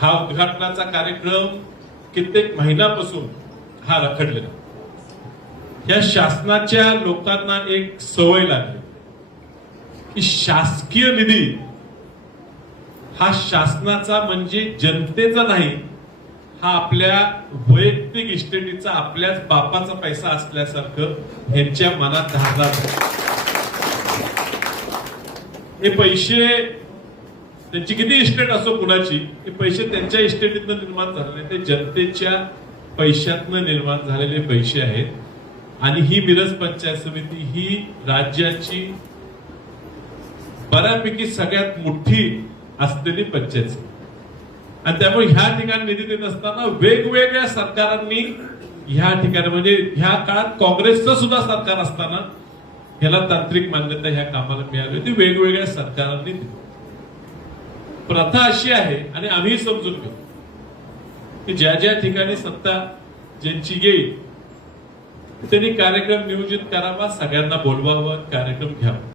हा उद्घाटनाचा कार्यक्रम कित्येक महिन्यापासून हा रखडलेला. या शासनाच्या लोकांना एक सवय लागली की शासकीय निधी हा शासनाचा म्हणजे जनतेचा नाही, हा आपल्या वैयक्तिक इस्टेटीचा, आपल्याच बापाचा पैसा असल्यासारखं ह्यांच्या मनात धारदार. हे पैसे त्यांची किती इस्टेट असो कुणाची, हे पैसे त्यांच्या इस्टेटीतनं निर्माण झालेले, ते जनतेच्या पैशातनं निर्माण झालेले पैसे आहेत. आणि ही मिरज पंचायत समिती ही राज्याची बऱ्यापैकी सगळ्यात मोठी असलेली पंचायत समिती. आणि त्यामुळे ह्या ठिकाणी निधी देत असताना वेगवेगळ्या सरकारांनी ह्या ठिकाणी, म्हणजे ह्या काळात काँग्रेसचं सुद्धा सरकार असताना ह्याला तांत्रिक मान्यता ह्या कामाला मिळाली होती, वेगवेगळ्या सरकारांनी दिली. प्रथा अशी आहे आणि आम्ही समजून घेऊ की ज्या ज्या ठिकाणी सत्ता ज्यांची येईल त्यांनी कार्यक्रम नियोजित करावा, सगळ्यांना बोलवावं, कार्यक्रम घ्यावा.